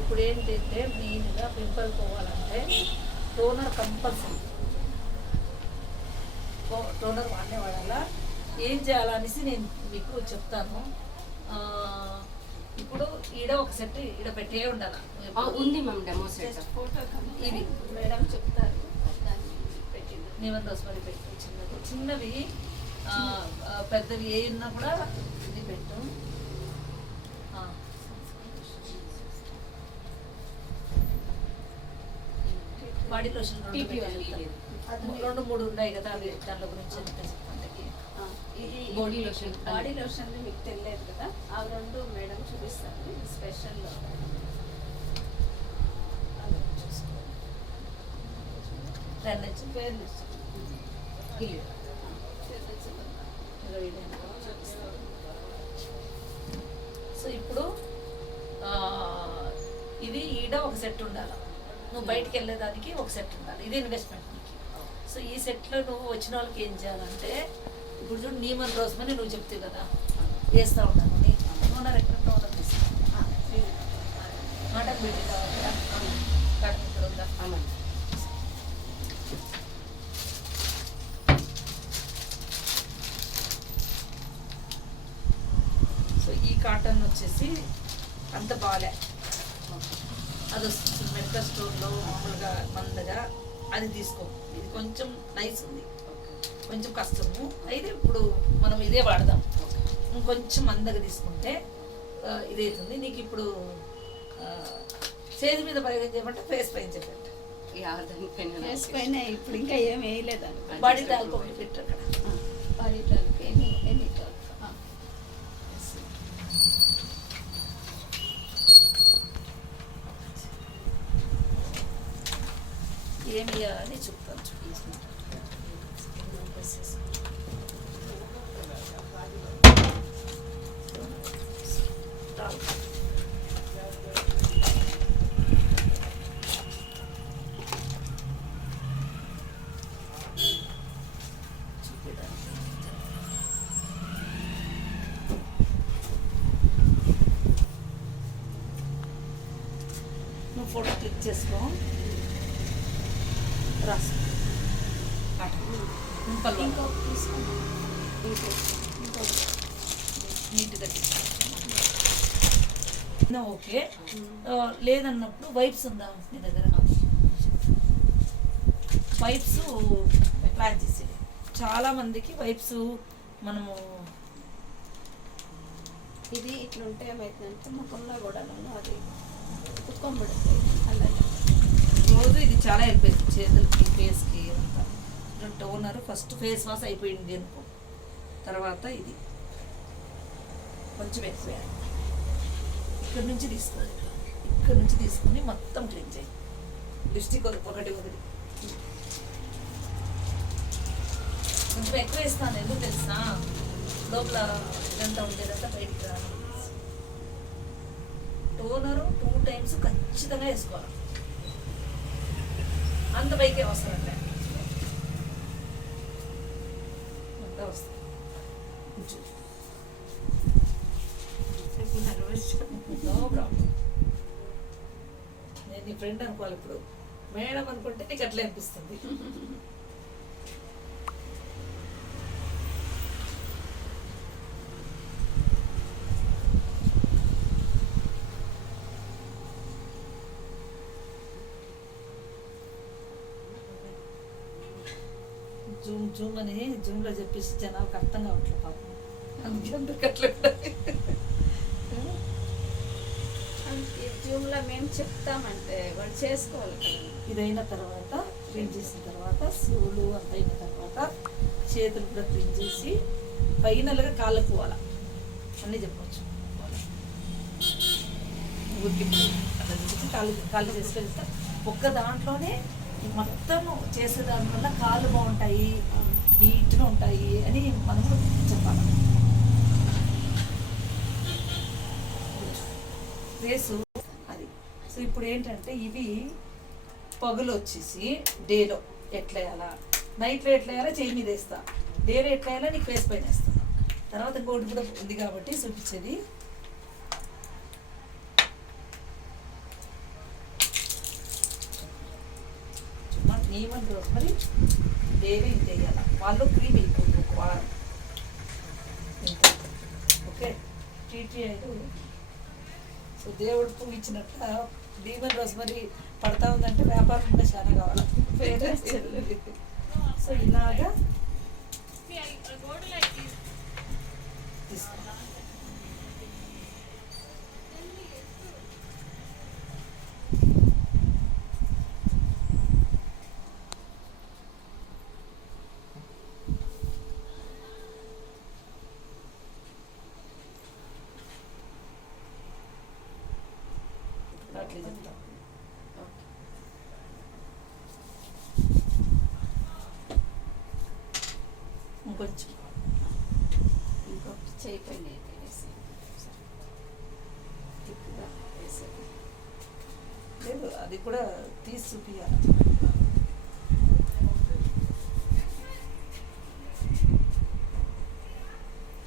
ఇప్పుడు ఏంటంటే మెయిన్గా పింపుల్ పోవాలంటే టోనర్ కంపల్సరీ, టోనర్ వాడే వాడాలా. ఏం చేయాలనేసి నేను మీకు చెప్తాను. ఇప్పుడు ఈడ ఒక సెట్ ఈడ పెట్టే ఉండాలి. ఉంది మ్యామ్ డెమో సెట్. ఇవి మేడం చెప్తారు. నివన్ రోస్మరీ పెట్టు, చిన్నవి పెద్దవి ఏ ఉన్నా కూడా ఇది పెట్టు. బాడీ లోషన్ 2-3 ఉన్నాయి కదా, అవి దాంట్లో గురించి చెప్పండి. ఇది బాడీ లోషన్, బాడీ లోషన్ మీకు తెలియదు కదా, అవి 2 మేడం చూపిస్తాను స్పెషల్. సో ఇప్పుడు ఇది ఈడ ఒక సెట్ ఉండాలి, నువ్వు బయటికి వెళ్ళేదానికి ఒక సెట్ ఉండాలి. ఇది ఇన్వెస్ట్మెంట్ నీకు. సో ఈ సెట్లో నువ్వు వచ్చిన వాళ్ళకి ఏం చేయాలంటే, ఇప్పుడు చూడు నీమన్ రోజ్మరీ నువ్వు చెప్తే కదా వేస్తూ ఉంటాను నీ టోనర్ ఎక్కడ టోనర్ తీస్తాను కాటన్ బ్యూటీ కావాలి, కాటన్ ఇక్కడ ఉందా? సో ఈ కాటన్ వచ్చేసి అంత బాగా అది వస్తుంది మెడికల్ స్టోర్లో మామూలుగా మందగా, అది తీసుకో. ఇది కొంచెం నైస్ ఉంది, కొంచెం కష్టము అయితే ఇప్పుడు మనం ఇదే వాడదాం. ఇంకొంచెం మందగా తీసుకుంటే ఇదవుతుంది నీకు. ఇప్పుడు చేతి మీద ప్రయోగం చేయమంటే ఫేస్ పైన చెప్పండి. ఫేస్ పైన ఇప్పుడు ఇంకా ఏం వేయలేదు. బాడీ టాల్క్ ఒకటి పెట్టు అక్కడ. బాడీ టాల్క్ ఎనీ టాల్క్ ఏమి వేయాలని చెప్తాను. నువ్వు ఫోటో క్లిక్ చేసుకో, రాసు ఇంకో తీసుకుంటాం. నీట్గా ఓకే. లేదన్నప్పుడు వైప్స్ ఉందా నీ దగ్గర? వైప్స్ ప్లాన్ చేసి చాలా మందికి వైప్స్ మనము ఇది ఇట్లుంటే ఏమవుతుందంటే ముఖంలో కూడా అది కుక్కం పడుతుంది. అలాగే రోజు ఇది చాలా అయిపోయింది చేతులకి, ఫేస్కి అంతా. టోనర్ ఫస్ట్ ఫేస్ వాష్ అయిపోయింది అనుకో, తర్వాత ఇది కొంచెం ఎక్కువ ఇక్కడ నుంచి తీసుకోవాలి. ఇక్కడ నుంచి తీసుకొని మొత్తం క్లీన్ చేయి. లిప్స్టిక్ ఒకటి కొంచెం ఎక్కువ వేస్తాను, ఎందుకు తెలుసా? లోపల ఇదంతా ఉండేదంతా బయటికి రాను. టోనరు 2 times ఖచ్చితంగా వేసుకోవాలి, అంత పైకే వస్తుందంటే అంతా వస్తుంది. No problem. నేను నీ ఫ్రెండ్ అనుకోవాలి, ఇప్పుడు మేడం అనుకుంటే నీకు అట్లా అనిపిస్తుంది. జూమ్ అని జూమ్లో చెప్పేసి జనాలకు అర్థం కావట్లేదు పాపం, అందుకే అట్లా జూమ్లో మేము చెప్తామంటే వాళ్ళు చేసుకోవాలి కదా. ఇదైన తర్వాత క్లీన్ చేసిన తర్వాత సూలు అంత అయిన తర్వాత చేతులు కూడా క్లీన్ చేసి ఫైనల్గా కాళ్ళకు పోవాలా అన్నీ చెప్పవచ్చు. ఊరికి అట్లా చేసి కాళ్ళు చేసి వెళ్తా ఒక్క దాంట్లోనే మొత్తం చేసే దానివల్ల కాళ్ళు బాగుంటాయి, నీట్గా ఉంటాయి అని మనం చెప్పాలి. ఫేసు అది. సో ఇప్పుడు ఏంటంటే ఇవి పగులు వచ్చేసి డేలో ఎట్లా వేయాలా, నైట్లో ఎట్లా వేయాలా చేయి మీద వేస్తా, డేలో ఎట్లా వేయాలా నీకు ఫేస్ పైన వేస్తాను. తర్వాత ఇంకోటి కూడా ఉంది కాబట్టి చూపించేది. నీమన్ రోజు మరి డైలీ ఇంత వేయాలి. వాళ్ళు క్రీమ్ అయిపోతుంది ఒక వారం ఇంత. ఓకే, టీటీ అయితే సో దేవుడు పువ్వు ఇచ్చినట్ట నీమన్ రోజు మరి పడతా ఉందంటే వ్యాపారం ఇంకా చాలా కావాలి. సో ఇలాగా తీసుకో. అట్లే చెప్తా. ఇంకొంచెం ఇంకొకటి చేయి పైన అయితే వేసి తిప్పుగా వేసేది. లేదు, అది కూడా తీసి చూపియాలి.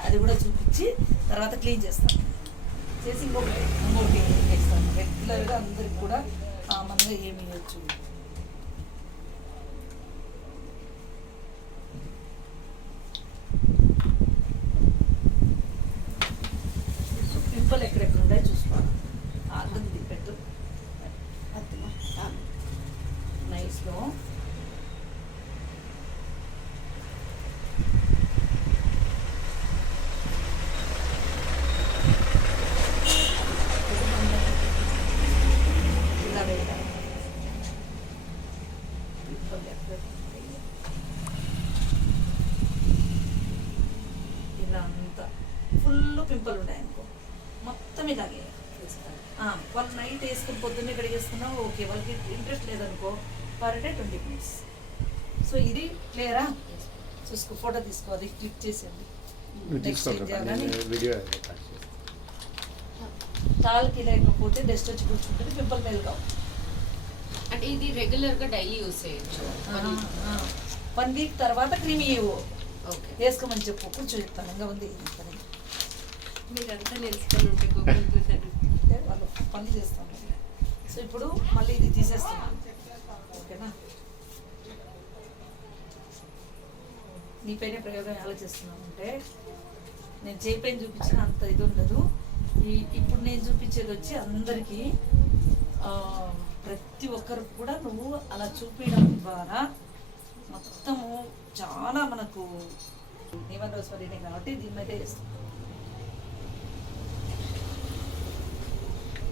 అది కూడా చూపించి తర్వాత క్లీన్ చేస్తాను. చేసి ఇంకొకటి వేస్తాను. రెగ్యులర్గా అందరికి కూడా కామన్గా ఏమి ఇవ్వచ్చు. పింపుల్ ఎక్కడెక్కడ ఉన్నాయో చూసుకోవాలి. అర్థం పెట్టు అద్దమా నైస్లో. ఇలా వేయాలి. పింపుల్ ఎక్కడ ఉన్నాయో ఇలా అంతా ఫుల్ పింపుల్ ఉన్నాయనుకో మొత్తం ఇలాగే వాళ్ళు నైట్ వేసుకుని పొద్దున్నే కడిగేసుకున్నావు. ఓకే, వాళ్ళకి ఇంట్రెస్ట్ లేదనుకో పర్ డే 20 minutes. సో ఇది క్లియరా? చూసుకో, ఫోటో తీసుకో, అది క్లిక్ చేసేయండి. నెక్స్ట్ ఏం చేయాలని తాళ్ళకి లేకపోతే డస్ట్ వచ్చి కూర్చుంటుంది, పింపుల్ మేలు కావు. అంటే ఇది రెగ్యులర్ గా డైలీ యూస్ చేయొచ్చు. 1 week తర్వాత క్రీమ్ ఇవ్వు, ఓకే, వేసుకోమని చెప్పు. కొంచెం చెప్తాను ఇంకా ఉంది. మీరంతా నిలుచుకొని ఉంటే గూగుల్ అంటే వాళ్ళు పని చేస్తాం. సో ఇప్పుడు మళ్ళీ ఇది తీసేస్తున్నాను. ఓకేనా? నీపైన ప్రయోగం ఆలోచిస్తున్నాను. అంటే నేను చేయి పైన చూపించిన అంత ఇది ఉండదు. ఇప్పుడు నేను చూపించేది వచ్చి అందరికీ ప్రతి ఒక్కరికి కూడా నువ్వు అలా చూపించడం ద్వారా మొత్తము చాలా మనకు నీమన్ రోజ్ మరీనే కాబట్టి దీని మీద చేస్తాం.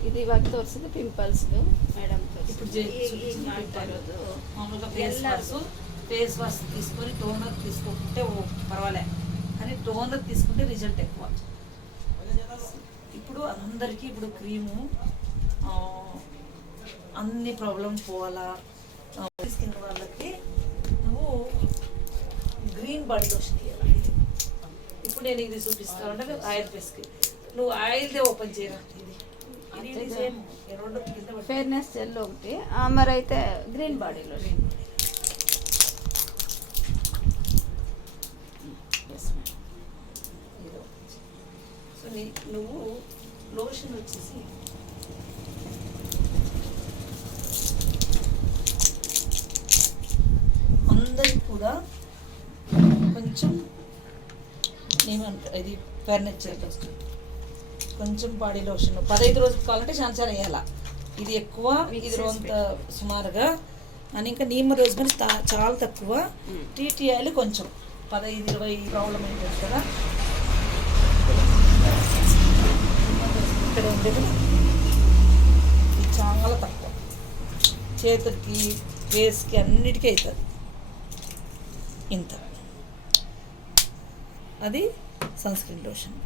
ఇది ఇವಾಗ ತೋರಿಸಿದ పింపుల్స్ మేడం. ఇప్పుడు మామూలుగా ఫేస్ వాష్ తీసుకొని టోనర్ తీసుకుంటే పర్వాలే, కానీ టోనర్ తీసుకుంటే రిజల్ట్ ఎక్కువ. ఇప్పుడు అందరికీ ఇప్పుడు క్రీము అన్ని ప్రాబ్లమ్ పోవాలా. స్కిన్ వాళ్ళకి నువ్వు గ్రీన్ బాడీ లోషన్ ఇవ్వాలి. ఇప్పుడు నేను ఇది చూపిస్తాను అంటే ఆయిల్ ఫేస్కి నువ్వు ఆయిల్దే ఓపెన్ చేయరా. ఇది సేమ్ రెండు కింద ఫేర్నెస్ జెల్ ఒకటి, మరి అయితే గ్రీన్ బాడీలో సో నువ్వు లోషన్ వచ్చేసి అందరికి కూడా కొంచెం ఏమంట ఇది ఫర్నిచర్ కొంచెం బాడీ లోషన్ 15 రోజులు కావాలంటే చాలా వేయాల. ఇది ఎక్కువ, ఇది రోజంత సుమారుగా అని. ఇంకా నీమ రోజు మరి చాలా తక్కువ. టీటీ ఆయిల్ కొంచెం 15-20 ప్రాబ్లం అయిపోతుంది కదా. ఇక్కడ ఉండేది ఇది చాలా తక్కువ. చేతులకి ఫేస్కి అన్నిటికీ అవుతుంది ఇంత. అది సన్స్క్రీన్ లోషన్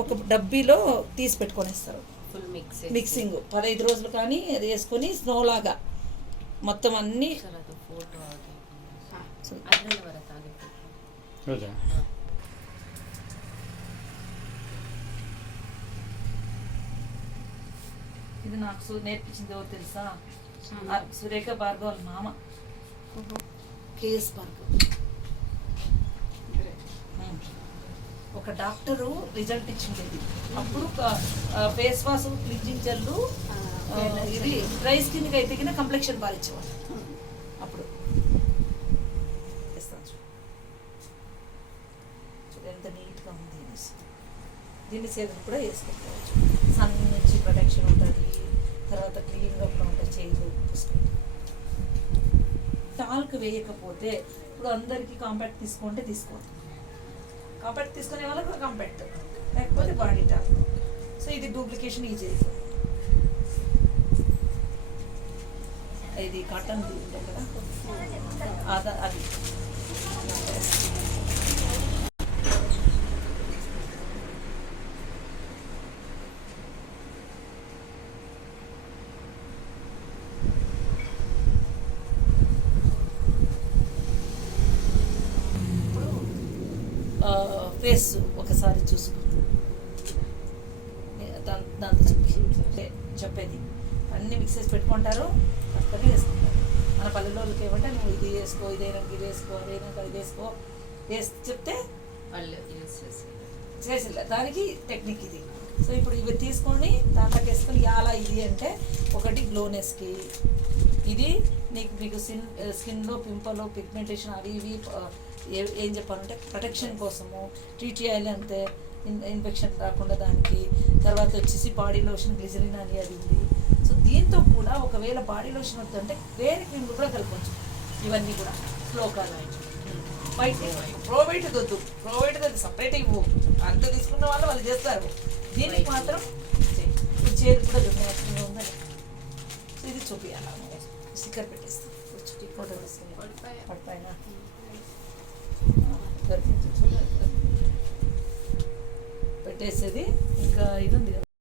ఒక డబ్బీలో తీసి పెట్టుకొనిస్తారు. ఫుల్ మిక్సింగ్ 15 రోజులు కానీ అది వేసుకొని స్నోలాగా మొత్తం అన్నీ. ఇది నాకు నేర్పించింది ఎవరు తెలుసా? సురేఖ భార్గవ్ వాళ్ళ మామ కేఎస్ భార్గవ్. ఒక డాక్టరు రిజల్ట్ ఇచ్చిండేది. అప్పుడు ఫేస్ వాష్, క్లింజింగ్ జెల్లు, ఇది డ్రై స్కిన్కి అయితే కంప్లెక్షన్ బాగా ఇచ్చేవాళ్ళు. దీన్ని చేతులు కూడా వేసుకోవచ్చు. సన్ నుంచి ప్రొటెక్షన్ ఉంటుంది, తర్వాత క్లీన్గా కూడా ఉంటుంది చేతులు చూసుకుంటే. టాల్క్ వేయకపోతే ఇప్పుడు అందరికీ కాంపాక్ట్ తీసుకుంటే తీసుకోండి, కాంపాక్ట్ తీసుకునే వాళ్ళకి కాంపాక్ట్, లేకపోతే బాడీ టాల్క్. సో ఇది డూప్లికేషన్ ఈజీ అయిపోతుంది. ఇది కాటన్ ఉంటుంది కదా, అది ఫేస్ ఒకసారి చూసుకో, దాంతో చెప్పేది అన్నీ మిక్స్ చేసి పెట్టుకుంటారు, అక్కడే వేసుకుంటారు. మన పల్లెల్లోకి ఏమంటే నువ్వు ఇది వేసుకో, ఇదైనా ఇది వేసుకో, అదైనా ఇది వేసుకో చెప్తే వాళ్ళు యూస్ చేసేలా దానికి టెక్నిక్ ఇది. సో ఇప్పుడు ఇవి తీసుకొని దాంట్లోకి వేసుకొని అలా ఇది అంటే ఒకటి గ్లోనెస్కి, ఇది మీకు స్కిన్లో పింపుల్ పిగ్మెంటేషన్ అవి ఇవి ఏం చెప్పాలంటే ప్రొటెక్షన్ కోసము. టీటీ ఆయిల్ అంతే, ఇన్ఫెక్షన్ రాకుండా దానికి. తర్వాత వచ్చేసి బాడీ లోషన్ గ్లిజరిన్ అని అది ఉంది. సో దీంతో కూడా ఒకవేళ బాడీ లోషన్ వద్దంటే వేరే క్రీమ్లు కూడా కలపచ్చు. ఇవన్నీ కూడా శ్లోకాలు బయట ప్రోబైట్ వద్దు, ప్రోబైట్ అది సపరేట్ ఇవ్వు, అంత తీసుకున్న వాళ్ళు చేస్తారు. దీనికి మాత్రం ఇప్పుడు చేరు కూడా న్యాచురల్గా ఉందని. సో ఇది చూపించాలి, స్టిక్కర్ పెట్టేస్తాం, ఫోటో తీసుకుని పడిపోయిన పెట్టేసేది. ఇంకా ఇది ఉంది కదా